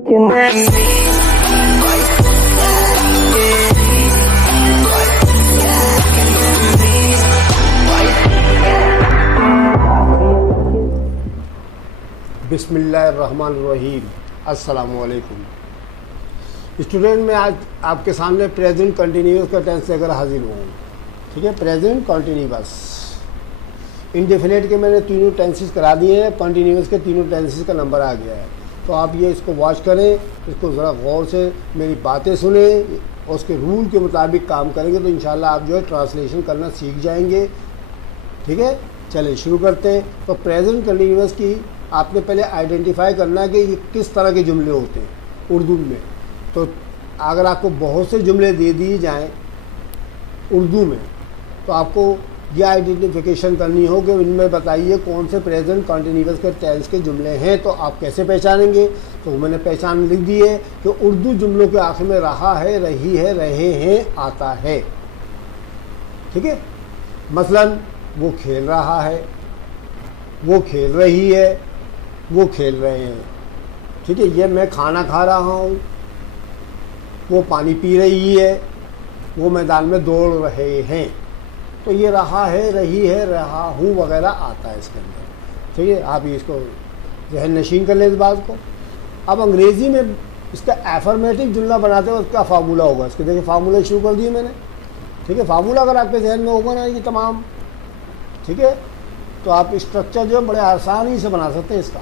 बिस्मिल्लाहिर्रहमानिर्रहीम। अस्सलामु अलैकुम स्टूडेंट, मैं आज आपके सामने प्रेजेंट कंटिन्यूअस का टेंस लेकर हाजिर हूँ। ठीक है, प्रेजेंट कंटिन्यूअस इंडेफिनेट के मैंने तीनों टेंसेस करा दिए हैं, कंटिन्यूअस के तीनों टेंसेस का नंबर आ गया है। तो आप ये इसको वॉच करें, इसको ज़रा गौर से मेरी बातें सुने और उसके रूल के मुताबिक काम करेंगे तो इंशाल्लाह आप जो है ट्रांसलेशन करना सीख जाएंगे। ठीक है, चलिए शुरू करते हैं। तो प्रेजेंट कंटिन्यूअस की आपने पहले आइडेंटिफाई करना है कि ये किस तरह के जुमले होते हैं उर्दू में। तो अगर आपको बहुत से जुमले दे दिए जाएं उर्दू में तो आपको ये आइडेंटिफिकेशन करनी हो कि इनमें बताइए कौन से प्रेजेंट कंटिन्यूअस के टेंस के जुमले हैं। तो आप कैसे पहचानेंगे? तो मैंने पहचान लिख दी है कि उर्दू जुमलों के आखिर में रहा है, रही है, रहे हैं आता है। ठीक है, मसलन वो खेल रहा है, वो खेल रही है, वो खेल रहे हैं। ठीक है, ये मैं खाना खा रहा हूँ, वो पानी पी रही है, वो मैदान में दौड़ रहे हैं। तो ये रहा है, रही है, रहा हूँ वगैरह आता है इसके अंदर। ठीक है, आप इसको जहन नशीन कर लें इस बात को। अब अंग्रेज़ी में इसका एफर्मेटिव जुमला बनाते वक्त क्या फार्मूला होगा, इसके देखिए फार्मूला शुरू कर दिए मैंने। ठीक है, फार्मूला अगर आपके जहन में होगा ना ये तमाम, ठीक है, तो आप स्ट्रक्चर जो है बड़े आसानी से बना सकते हैं इसका।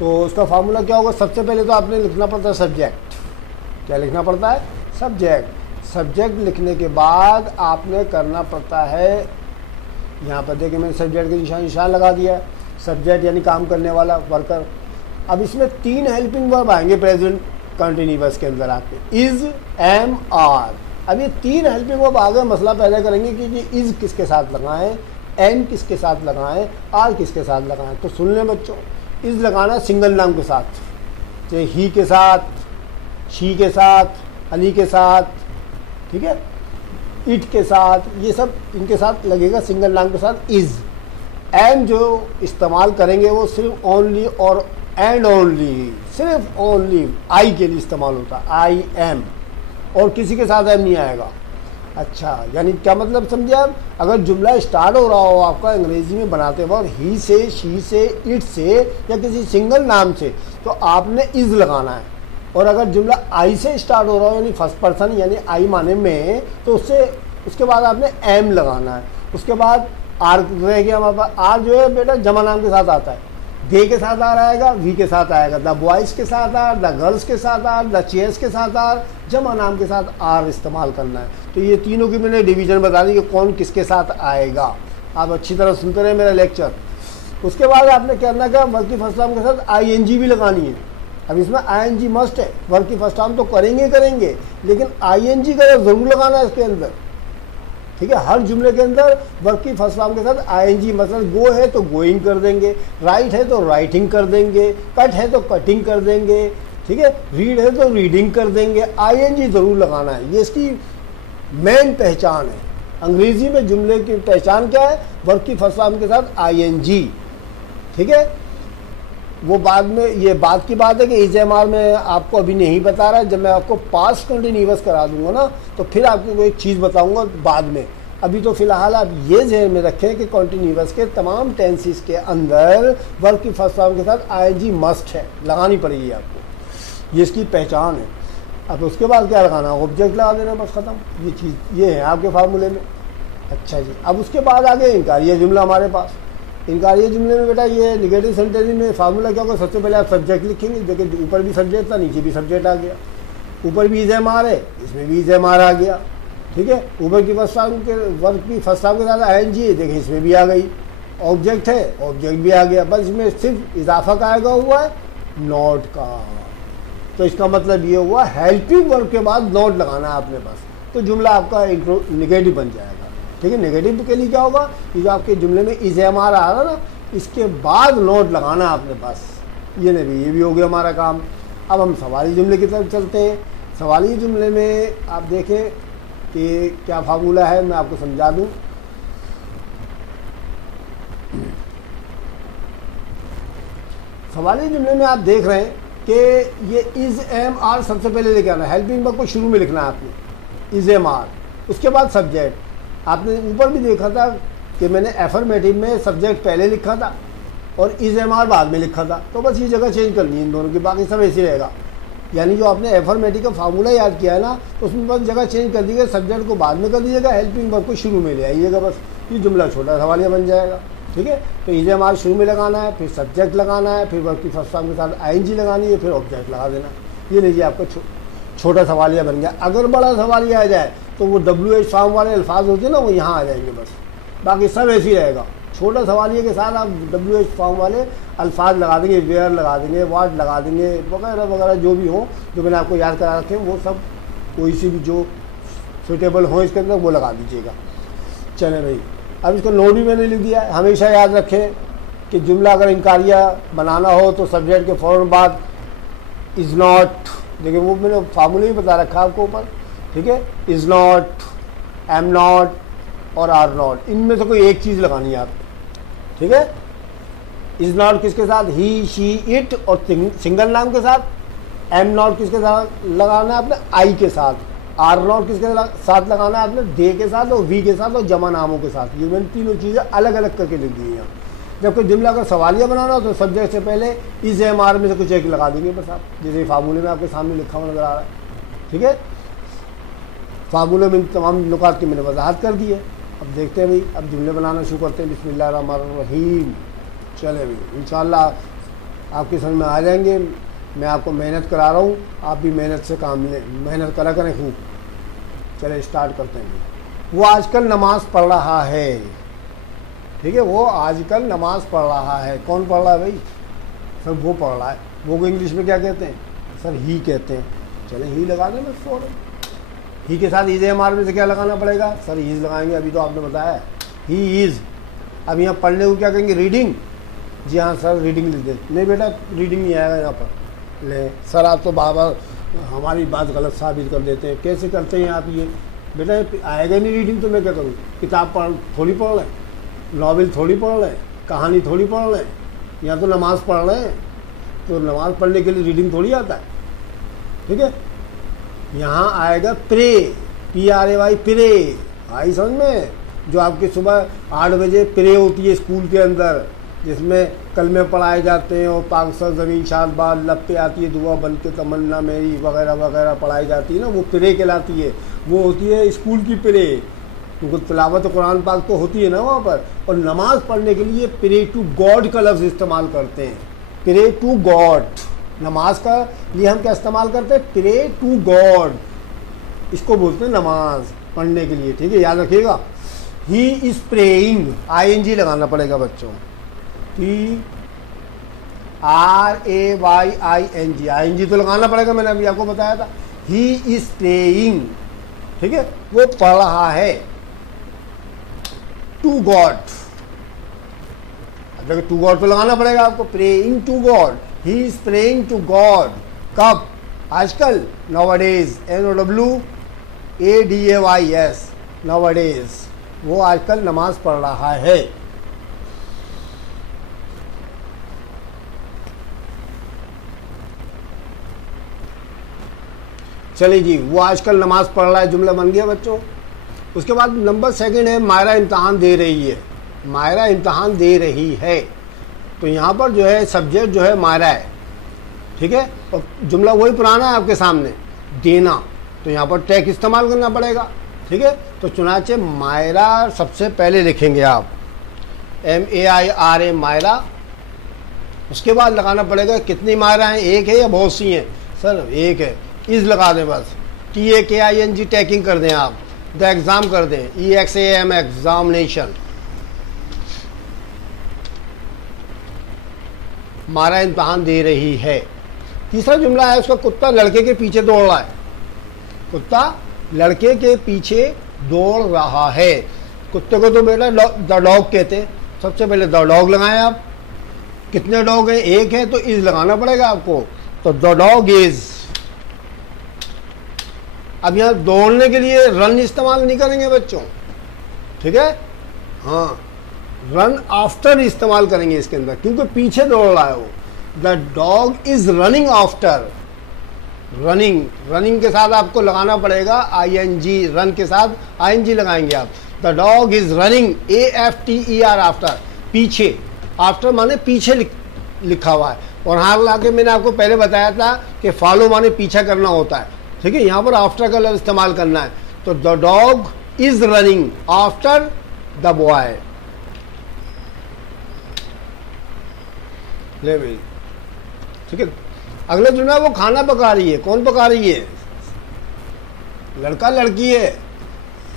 तो उसका फार्मूला क्या होगा? सबसे पहले तो आपने लिखना पड़ता है सब्जेक्ट। क्या लिखना पड़ता है? सब्जेक्ट। सब्जेक्ट लिखने के बाद आपने करना पड़ता है, यहाँ पर देखिए मैंने सब्जेक्ट के निशान लगा दिया। सब्जेक्ट यानी काम करने वाला, वर्कर। अब इसमें 3 हेल्पिंग वर्ब आएंगे प्रेजेंट कंटिन्यूअस के अंदर आपके, इज़, एम, आर। अब ये 3 हेल्पिंग वर्ब आगे मसला पैदा करेंगे कि ये इज़ किसके साथ लगाएं, एम किसके साथ लगाएं, आर किसके साथ लगाएं। तो सुन लें बच्चों, इज़ लगाना सिंगल नाम के साथ, चाहे ही के साथ, शी के साथ, अली के साथ, ठीक है, इट के साथ, ये सब इनके साथ लगेगा सिंगल नाम के साथ इज़। एम जो इस्तेमाल करेंगे वो सिर्फ ओनली और एंड ओनली, सिर्फ ओनली आई के लिए इस्तेमाल होता है, आई एम, और किसी के साथ एम नहीं आएगा। अच्छा, यानी क्या मतलब समझे आप? अगर जुमला स्टार्ट हो रहा हो आपका अंग्रेजी में बनाते वक्त ही से, शी से, इट से या किसी सिंगल नाम से, तो आपने इज़ लगाना है। और अगर जुमला आई से स्टार्ट हो रहा हो यानी फर्स्ट पर्सन यानी आई माने में, तो उसके बाद आपने एम लगाना है। उसके बाद आर रह गया हमारे पास। आर जो है बेटा जमा नाम के साथ आता है, दे के साथ आ आएगा, वी के साथ आएगा, द बॉयज़ के साथ आर, द गर्ल्स के साथ आर, द चेयर्स के साथ आर, जमा नाम के साथ आर इस्तेमाल करना है। तो ये तीनों की मैंने डिवीज़न बता दी कि कौन किसके साथ आएगा। आप अच्छी तरह सुनते रहे मेरा लेक्चर। उसके बाद आपने करना क्या, वर्ब की फर्स्ट फॉर्म के साथ आईएनजी भी लगानी है। अब इसमें आईएनजी मस्ट है, वर्ब की फर्स्ट फॉर्म तो करेंगे, लेकिन आईएनजी का ज़रूर लगाना है इसके अंदर। ठीक है, हर जुमले के अंदर वर्ब की फर्स्ट फॉर्म के साथ आईएनजी, मतलब गो है तो गोइंग कर देंगे, राइट है तो राइटिंग कर देंगे, कट है तो कटिंग कर देंगे, ठीक है, रीड है तो रीडिंग कर देंगे। आईएनजी ज़रूर लगाना है, ये इसकी मेन पहचान है। अंग्रेज़ी में जुमले की पहचान क्या है? वर्ब की फर्स्ट फॉर्म के साथ आईएनजी। ठीक है, वो बाद में, ये बात की बात है कि इज़-एम-आर में आपको अभी नहीं बता रहा है। जब मैं आपको पास्ट कंटिन्यूअस करा दूंगा ना तो फिर आपको एक चीज़ बताऊंगा बाद में। अभी तो फिलहाल आप ये ज़हन में रखें कि कंटिन्यूअस के तमाम टेंसेस के अंदर वर्ब की फर्स्ट फॉर्म के साथ आईएनजी मस्ट है, लगानी पड़ेगी आपको, ये इसकी पहचान है। अब उसके बाद क्या लगाना, ऑब्जेक्ट लगा देना, बस ख़त्म। ये चीज़ ये है आपके फार्मूले में। अच्छा जी, अब उसके बाद आगे इनकारिया जुमला हमारे पास। इनकारिया जुमले में बेटा ये निगेटिव सेंटेंस में फार्मूला क्या होगा? सबसे पहले आप सब्जेक्ट लिखेंगे, देखिए ऊपर भी सब्जेक्ट था, नीचे भी सब्जेक्ट आ गया। ऊपर भी इज़-एम-आर है, इसमें भी इज़-एम-आर आ गया। ठीक है, ऊपर की फर्स्ट फॉर्म के वर्ब की फर्स्ट फॉर्म के साथ आईएनजी है, देखिए इसमें भी आ गई। ऑब्जेक्ट है, ऑब्जेक्ट भी आ गया। बस इसमें सिर्फ इजाफा का आएगा हुआ है नॉट का। तो इसका मतलब ये हुआ हेल्पिंग वर्ब के बाद नॉट लगाना है आपने बस, तो जुमला आपका निगेटिव बन जाएगा। ठीक है, नेगेटिव के लिए क्या होगा, ये जो आपके जुमले में इज़-एम-आर आ रहा ना, इसके बाद नोट लगाना आपने बस। ये नहीं, ये भी हो गया हमारा काम। अब हम सवाली जुमले की तरफ चलते हैं। सवाली जुमले में आप देखें कि क्या फार्मूला है, मैं आपको समझा दूं। सवाली जुमले में आप देख रहे हैं कि ये इज एम आर सबसे पहले लेके आना है। हेल्पिंग वर्ब को शुरू में लिखना है आपने, इज एम आर, उसके बाद सब्जेक्ट। आपने ऊपर भी देखा था कि मैंने एफर्मेटिव में सब्जेक्ट पहले लिखा था और इज एम आर बाद में लिखा था, तो बस ये जगह चेंज करनी है इन दोनों की, बाकी सब ऐसे रहेगा। यानी जो आपने एफर्मेटिव का फार्मूला याद किया है ना, तो उसमें बस जगह चेंज कर दीजिएगा, सब्जेक्ट को बाद में कर दीजिएगा, हेल्पिंग वर्ब को शुरू में ले आइएगा, बस ये जुमला छोटा सवालिया बन जाएगा। ठीक है, तो इज एम आर शुरू में लगाना है, फिर सब्जेक्ट लगाना है, फिर वर्ब की फर्स्ट फॉर्म के साथ आईएनजी लगानी है, फिर ऑब्जेक्ट लगा देना। ये लीजिए आपका छोटा सवालिया बन गया। अगर बड़ा सवालिया आ जाए तो वो WH फॉर्म वाले अल्फाज होते हैं ना, वो यहाँ आ जाएंगे बस, बाकी सब ऐसे ही रहेगा। छोटा सवालिया के साथ आप WH फॉर्म वाले अल्फाज लगा देंगे, वेयर लगा देंगे, वाट लगा देंगे, वगैरह वगैरह जो भी हो, जो मैंने आपको याद करा रखे वो सब कोई सी भी जो सुटेबल हो इसके अंदर वो लगा दीजिएगा। चले भाई, अब इसका नोट भी मैंने लिख दिया है। हमेशा याद रखें कि जुमला अगर इनकारिया बनाना हो तो सब्जेक्ट के फ़ौरन बाद इज़ नॉट, देखिए वो मैंने फार्मूले ही बता रखा आपको ऊपर। ठीक है, इज़ नॉट, एम नॉट और आर नॉट, इनमें से कोई एक चीज़ लगानी है आपको। ठीक है, इज़ नॉट किसके साथ, ही शी इट और सिंगल नाम के साथ। एम नॉट किसके साथ लगाना है आपने, आई के साथ। आर नॉट किसके साथ लगाना है आपने, दे के साथ और वी के साथ और जमा नामों के साथ। ये मैंने तीनों चीज़ें अलग अलग करके लिख दी हैं। जब कोई जुमला का सवालिया बनाना हो तो सब्जेक्ट से पहले इज एम आर में से कुछ एक लगा देंगे बस आप, जैसे फार्मूले में आपके सामने लिखा हुआ नजर आ रहा है। ठीक है, फार्मूले में तमाम नुकात की मैंने वजाहत कर दी है। अब देखते हैं भाई, अब जुमले बनाना शुरू करते हैं। बिस्मिल्लाहिर्रहमानिर्रहीम। चले भाई, इंशाअल्लाह आपके समझ में आ जाएंगे। मैं आपको मेहनत करा रहा हूँ, आप भी मेहनत से काम लें, मेहनत करा करें खूब। चले स्टार्ट करते हैं। वो आजकल नमाज पढ़ रहा है। ठीक है, वो आजकल नमाज पढ़ रहा है। कौन पढ़ रहा है भाई, सर वो पढ़ रहा है। वो को इंग्लिश में क्या कहते हैं सर, ही कहते हैं। चले ही लगा दें बस फ़ौरन। ही के साथ इज एम आर में से क्या लगाना पड़ेगा, सर इज लगाएंगे, अभी तो आपने बताया ही इज़। अब यहाँ पढ़ने को क्या कहेंगे, रीडिंग। जी हाँ सर, रीडिंग लिख दें। नहीं बेटा, रीडिंग नहीं आएगा यहाँ पर। ले सर, आप तो बार हमारी बात गलत साबित कर देते हैं। कैसे करते हैं आप ये, बेटा आएगा नहीं रीडिंग तो मैं क्या करूँ। किताब थोड़ी पढ़ लें, नॉवेल थोड़ी पढ़ लें, कहानी थोड़ी पढ़ लें, या तो नमाज़ पढ़ रहे हैं, तो नमाज़ पढ़ने के लिए रीडिंग थोड़ी आता है। ठीक है, यहाँ आएगा प्रे, PRAY, प्रे। आई समझ में, जो आपकी सुबह 8 बजे प्रे होती है स्कूल के अंदर, जिसमें कलमे पढ़ाए जाते हैं और पाक सर ज़मीन शाद बाद लब पे आती है दुआ बन के तमन्ना मेरी वगैरह वगैरह पढ़ाई जाती है ना, वो प्रे कहलाती है। वो होती है स्कूल की प्रे, क्योंकि तिलावत कुरान पाक तो होती है ना वहाँ पर। और नमाज़ पढ़ने के लिए प्रे टू गॉड का लफ्ज़ इस्तेमाल करते हैं, प्रे टू गॉड। नमाज का लिए हम क्या इस्तेमाल करते हैं, प्रे टू गॉड, इसको बोलते हैं नमाज पढ़ने के लिए। ठीक है, याद रखिएगा। ही इज़ प्रेइंग, ING लगाना पड़ेगा बच्चों, PRAYING, ING तो लगाना पड़ेगा, मैंने अभी आपको बताया था। ही इज़ प्रेइंग, ठीक है, वो पढ़ रहा है टू गॉड। अब टू गॉड तो लगाना पड़ेगा आपको, praying to God. He is praying to God. कब, आजकल, नाउअडेज, NOWADAYS, नाउअडेज, वो आजकल नमाज पढ़ रहा है। चलिए जी, वो आजकल नमाज पढ़ रहा है, जुमला बन गया बच्चों। उसके बाद नंबर 2 है, मायरा इम्तहान दे रही है। मायरा इम्तहान दे रही है, तो यहाँ पर जो है सब्जेक्ट जो है मायरा है। ठीक है, और जुमला वही पुराना है आपके सामने, देना, तो यहाँ पर टैग इस्तेमाल करना पड़ेगा। ठीक है, तो चुनाचे मायरा सबसे पहले लिखेंगे आप, MAIRA, मायरा। उसके बाद लगाना पड़ेगा कितनी मायरा हैं, एक है या बहुत सी हैं, सर एक है, इज़ लगा दें बस। TAKING टैकिंग कर दें आप, द एग्ज़ाम कर दें, EXAM, एग्जामिनेशन। मारा इम्तहान दे रही है। तीसरा जुमला है, उसका कुत्ता लड़के के पीछे दौड़ रहा है। कुत्ता लड़के के पीछे दौड़ रहा है। कुत्ते को तो बेटा द डॉग कहते हैं। सबसे पहले द डॉग लगाएं आप। कितने डॉग हैं, एक है, तो इज लगाना पड़ेगा आपको, तो द डॉग इज। अब यहाँ दौड़ने के लिए रन इस्तेमाल नहीं करेंगे बच्चों, ठीक है, हाँ, रन आफ्टर इस्तेमाल करेंगे इसके अंदर, क्योंकि पीछे दौड़ रहा है वो। The dog is running after. Running, running के साथ आपको लगाना पड़ेगा आईएनजी, रन के साथ आईएनजी लगाएंगे आप। The dog is running, AFTER, after, पीछे, आफ्टर माने पीछे लिखा हुआ है। और हालांकि मैंने आपको पहले बताया था कि फॉलो माने पीछा करना होता है, ठीक है। यहाँ पर आफ्टर का लफ्ज़ इस्तेमाल करना है। तो the dog is running after the boy. ले भाई, ठीक है। अगला जुमला, वो खाना पका रही है। कौन पका रही है? लड़का लड़की है?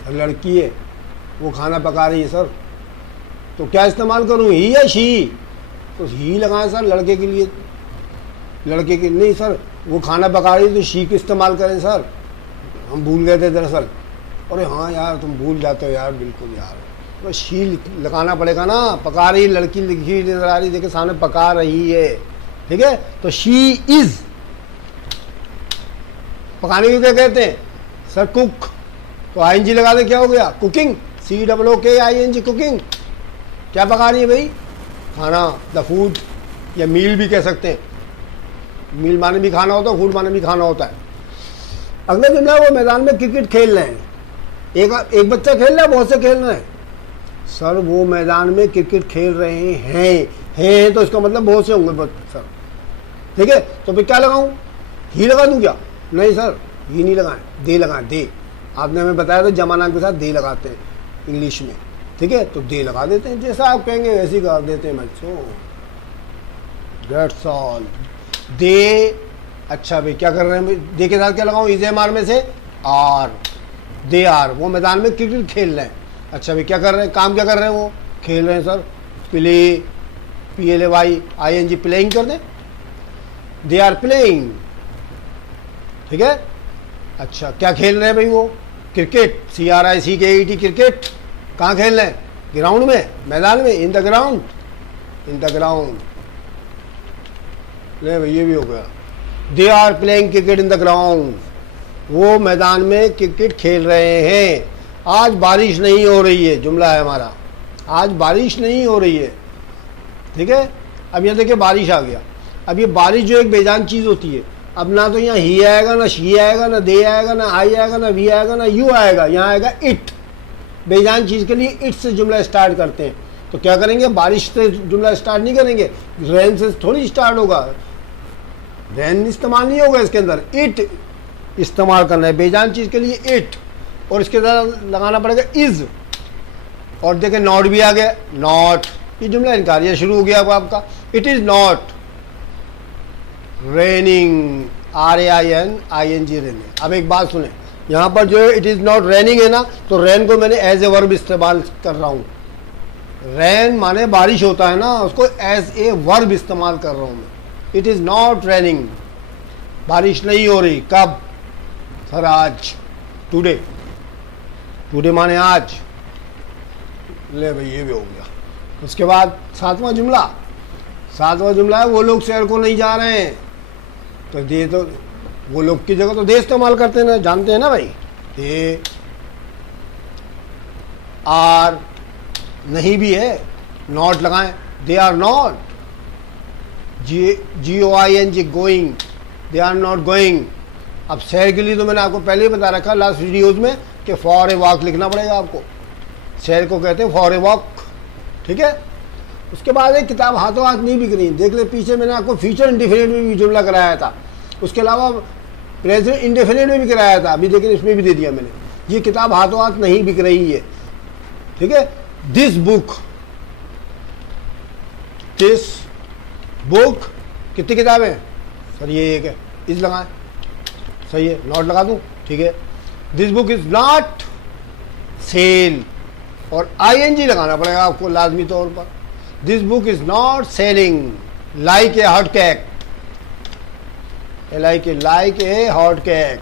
लड़की है, वो खाना पका रही है सर। तो क्या इस्तेमाल करूं, ही या शी? तो ही लगाएं सर लड़के के लिए, लड़के के नहीं सर, वो खाना पका रही है तो शी को इस्तेमाल करें सर। हम भूल गए थे दरअसल। अरे हाँ यार, तुम भूल जाते हो यार, बिल्कुल यार। तो शी लगाना पड़ेगा ना, पका रही लड़की लिखी नजर आ रही, देखिए सामने पका रही है, ठीक है। तो शी इज, पकाने को क्या कहते हैं सर? कुक। तो आईएनजी लगा दे, क्या हो गया? Cooking, COOKING, cooking. क्या पका रही है भाई? खाना, द फूड, या मील भी कह सकते हैं। मील माने भी खाना होता है, फूड माने भी खाना होता है। अगला जुमला, वो मैदान में क्रिकेट खेल रहे हैं। एक बच्चा खेल रहा है, बहुत से खेल रहे हैं सर। वो मैदान में क्रिकेट खेल रहे हैं तो इसका मतलब बहुत से होंगे सर, ठीक है। तो फिर क्या लगाऊं? ही लगा दूं क्या? नहीं सर, ही नहीं लगाएं, दे लगाएं, दे। आपने हमें बताया था जमा नाम के साथ दे लगाते हैं इंग्लिश में, ठीक है। तो दे लगा देते हैं, जैसा आप कहेंगे वैसे ही कर देते हैं बच्चों। That's all. दे, अच्छा भाई क्या कर रहे हैं? दे के साथ क्या लगाऊं? इज़-एम-आर में से आर, दे आर, वो मैदान में क्रिकेट खेल रहे हैं। अच्छा भाई क्या कर रहे हैं? काम क्या कर रहे हैं? वो खेल रहे हैं sir. Play, PLAY, ING, playing कर दें, दे आर प्लेइंग, ठीक है। अच्छा क्या खेल रहे हैं भाई? वो क्रिकेट, CRICKET, क्रिकेट। कहाँ खेल रहे हैं? ग्राउंड में, मैदान में, in the ground, in the ground. ले भाई, ये भी हो गया। They are playing cricket in the ground, वो मैदान में क्रिकेट खेल रहे हैं। आज बारिश नहीं हो रही है, जुमला है हमारा, आज बारिश नहीं हो रही है, ठीक है। अब यहाँ देखिए बारिश आ गया। अब ये बारिश जो एक बेजान चीज़ होती है, अब ना तो यहाँ ही आएगा, ना शी आएगा, ना दे आएगा, ना आई आएगा, ना वी आएगा, ना यू आएगा, यहाँ आएगा इट। बेजान चीज़ के लिए इट से जुमला स्टार्ट करते हैं। तो क्या करेंगे? बारिश से जुमला स्टार्ट नहीं करेंगे, रेन से थोड़ी स्टार्ट होगा, रेन इस्तेमाल नहीं होगा इसके अंदर, इट इस्तेमाल करना है बेजान चीज़ के लिए, इट। और इसके साथ लगाना पड़ेगा इज। और देखें नॉट भी आ गया, नॉट, ये जुमला इनकारिया शुरू हो गया अब आपका। It is not raining, RAINING, raining. अब एक बात सुने, यहाँ पर जो है इट इज़ नॉट रेनिंग है ना, तो रेन को मैंने एज ए वर्ब इस्तेमाल कर रहा हूँ। रेन माने बारिश होता है ना, उसको एज ए वर्ब इस्तेमाल कर रहा हूँ मैं। इट इज़ नॉट रेनिंग, बारिश नहीं हो रही। कब सर? आज, टुडे, टुडे माने आज। ले भाई ये भी हो गया। उसके बाद सातवां जुमला है, वो लोग शहर को नहीं जा रहे हैं। तो दे, तो वो लोग की जगह तो दे इस्तेमाल करते हैं ना, जानते हैं ना भाई। दे आर, नहीं भी है, नॉट लगाएं, they are not, GOING, going, they are not going. अब शहर के लिए तो मैंने आपको पहले ही बता रखा लास्ट वीडियोज में कि फॉर ए वॉक लिखना पड़ेगा आपको। शहर को कहते हैं फॉर ए वॉक, ठीक है। उसके बाद एक किताब हाथों हाथ नहीं बिक रही। देख ले पीछे मैंने आपको फ्यूचर इंडेफिनिट में भी जुमला कराया था, उसके अलावा प्रेजेंट इंडेफिनिट में भी कराया था, अभी देखिए इसमें भी दे दिया मैंने। ये किताब हाथों हाथ नहीं बिक रही है, ठीक है। दिस बुक, कितनी किताबें सर? ये एक है, इस लगाएं, सही है। नॉट लगा दूं, ठीक है। This book is not sale, और ING लगाना पड़ेगा आपको लाजमी तौर पर। This book is not selling like a hot cake, like a hot cake.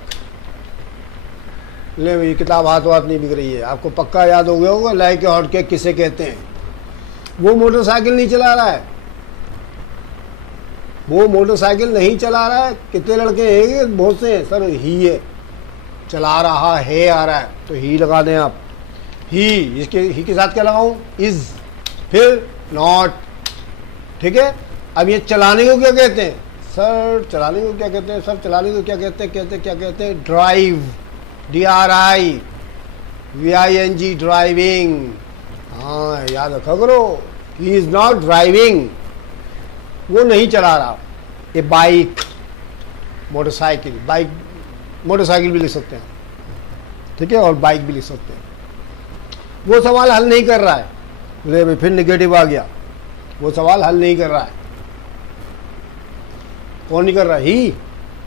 ले भाई किताब हाथों हाथ नहीं बिक रही है। आपको पक्का याद हो गया होगा लाइक ए हॉट केक किसे कहते हैं। वो मोटरसाइकिल नहीं चला रहा है, वो मोटरसाइकिल नहीं चला रहा है। कितने लड़के हैं? बहुत से हैं सर। ही है, चला रहा है आ रहा है, तो ही लगा दें आप। ही के साथ क्या लगाऊं? इज, फिर नॉट, ठीक है। अब ये चलाने को क्या कहते हैं सर? चलाने को क्या कहते हैं सर? चलाने को क्या कहते हैं? क्या कहते हैं? Drive, DRIVING, driving. हाँ याद रखा करो, ही इज नॉट ड्राइविंग, वो नहीं चला रहा। ये बाइक, मोटरसाइकिल, बाइक, मोटरसाइकिल भी लिख सकते हैं, ठीक है, और बाइक भी लिख सकते हैं। वो सवाल हल नहीं कर रहा है। ले भाई फिर निगेटिव आ गया, वो सवाल हल नहीं कर रहा है। कौन नहीं कर रहा? ही।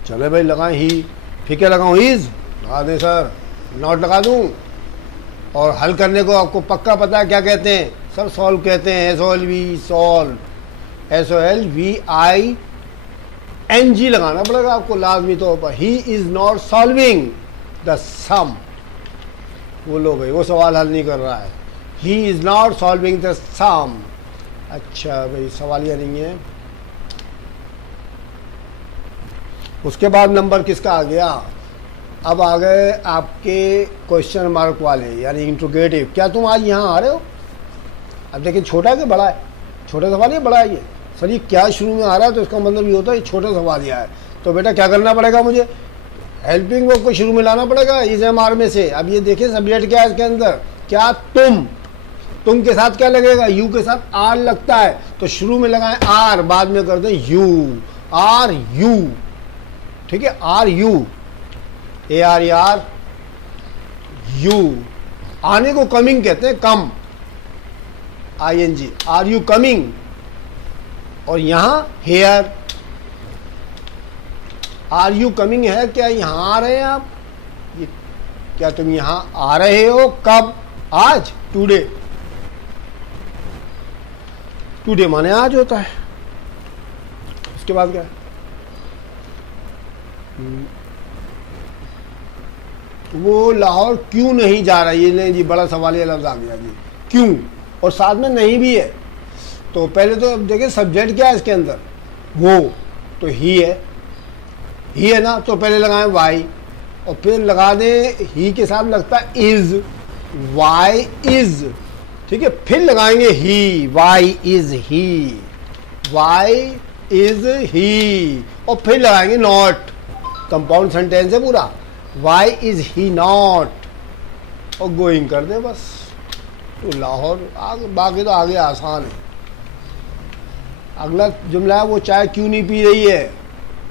चले भाई लगाएं ही, फिर क्या लगाऊं? इज लगा दें सर, नॉट लगा दूं। और हल करने को आपको पक्का पता है क्या कहते हैं सर? सॉल्व कहते हैं, SOLV, सॉल्व, SOLVING लगाना पड़ेगा आपको लाजमी तौर पर। He is not solving the sum. बोलो भाई वो सवाल हल नहीं कर रहा है। He is not solving the sum. अच्छा भाई सवाल यह नहीं है। उसके बाद नंबर किसका आ गया? अब आ गए आपके क्वेश्चन मार्क वाले, यानी इंट्रोगेटिव। क्या तुम आज यहाँ आ रहे हो? अब देखिए छोटा है कि बड़ा है? छोटा सवाल है, बड़ा है ये? सर ये क्या शुरू में आ रहा है, तो इसका मतलब ये होता है छोटा सवाल यह है। तो बेटा क्या करना पड़ेगा मुझे? हेल्पिंग वर्ब को शुरू में लाना पड़ेगा इज एम आर में से। अब ये देखिए सब्जेक्ट क्या है इसके अंदर? क्या तुम के साथ क्या लगेगा? यू के साथ आर लगता है, तो शुरू में लगाएं आर, बाद में कर दें यू। आर यू, ठीक है, आर यू, ARER यू। आने को कमिंग कहते हैं, कम, ING, आर यू कमिंग। और यहां हेयर, आर यू कमिंग है, क्या यहां आ रहे हैं आप? ये क्या तुम यहां आ रहे हो? कब? आज, टुडे। टुडे माने आज होता है। उसके बाद क्या है? वो लाहौर क्यों नहीं जा रहा? ये नहीं जी, बड़ा सवाल ये लफ्ज आ गया जी, क्यों, और साथ में नहीं भी है। तो पहले तो अब देखिए सब्जेक्ट क्या है इसके अंदर? वो, तो ही है ना, तो पहले लगाएं वाई, और फिर लगा दें ही के साथ लगता है इज, वाई इज, ठीक है। फिर लगाएंगे he, why is he, why is he, और फिर लगाएंगे नॉट। कंपाउंड सेंटेंस है पूरा, वाई इज ही नॉट, और गोइंग कर दे बस। तो लाहौर आगे, बाकी तो आगे आसान है। अगला जुमला है वो चाय क्यों नहीं पी रही है?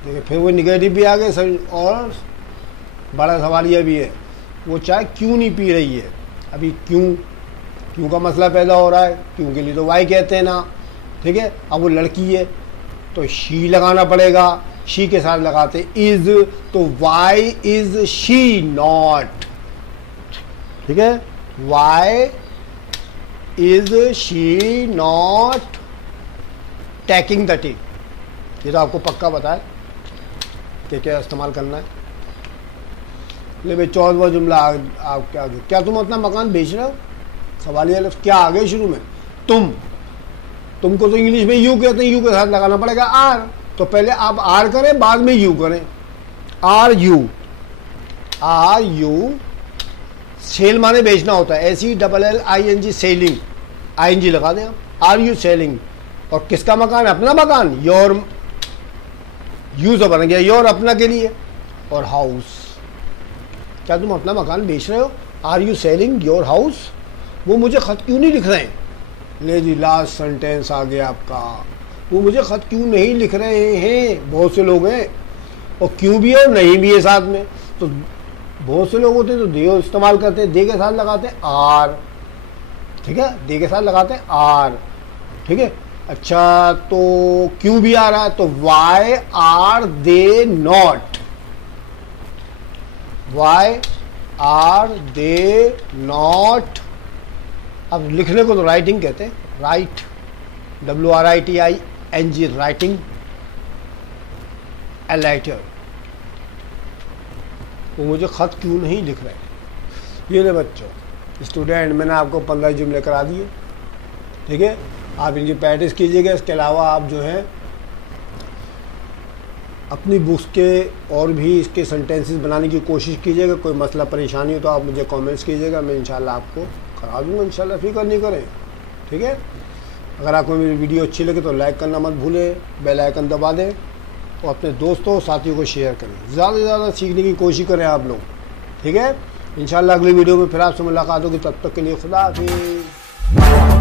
देखिए फिर वो निगेटिव भी आ गए सर, और बड़ा सवाल यह भी है वो चाय क्यों नहीं पी रही है। अभी क्यों का मसला पैदा हो रहा है, क्यों के लिए तो वाई कहते हैं ना, ठीक है। अब वो लड़की है तो शी लगाना पड़ेगा, शी के साथ लगाते इज, तो वाई इज शी नॉट, ठीक है। Why is she not taking the tea. ये तो आपको पक्का पता है कि क्या इस्तेमाल करना है। ले भाई 14वां जुमला आप क्या तुम अपना मकान बेच रहे हो? सवाल ये लफ्ज़ क्या आ गए शुरू में? तुमको तो इंग्लिश में यू कहते हैं, यू के साथ लगाना पड़ेगा आर। तो पहले आप आर करें, बाद में यू करें। आर यू सेल माने बेचना होता है, SELLING, सेलिंग, ING लगा दें आप। आर यू सेलिंग, और किसका मकान? अपना मकान, योर, यू से बन गया योर, अपना के लिए। और हाउस, क्या तुम अपना मकान बेच रहे हो? Are you selling your house? वो मुझे खत क्यों नहीं लिख रहे हैं? ले जी लास्ट सेंटेंस आ गया आपका, वो मुझे खत क्यों नहीं लिख रहे हैं। बहुत से लोग हैं, और क्यों भी है और नहीं भी है साथ में। तो बहुत से लोग होते हैं तो दे इस्तेमाल करते हैं, दे के साथ लगाते हैं आर, ठीक है, दे के साथ लगाते हैं आर, ठीक है। अच्छा तो क्यों भी आ रहा है, तो why are they not, why are they not. अब लिखने को तो राइटिंग कहते हैं, right, WRITING, writing, a letter. वो मुझे खत क्यों नहीं लिख रहे। ये ले बच्चों, स्टूडेंट, मैंने आपको 15 जुमले करा दिए, ठीक है। आप इनकी प्रैक्टिस कीजिएगा। इसके अलावा आप जो है अपनी बुक्स के और भी इसके सेंटेंसेस बनाने की कोशिश कीजिएगा। कोई मसला परेशानी हो तो आप मुझे कमेंट्स कीजिएगा, मैं इंशाल्लाह आपको करा दूँगा, इंशाल्लाह, फिक्र नहीं करें, ठीक है। अगर आपको मेरी वीडियो अच्छी लगे तो लाइक करना मत भूलें, बेल आइकन दबा दें और अपने दोस्तों साथियों को शेयर करें। ज़्यादा से ज़्यादा सीखने की कोशिश करें आप लोग, ठीक है। इंशाल्लाह अगली वीडियो में फिर आपसे मुलाकात होगी, तब तक के लिए खुदा हाफिज़।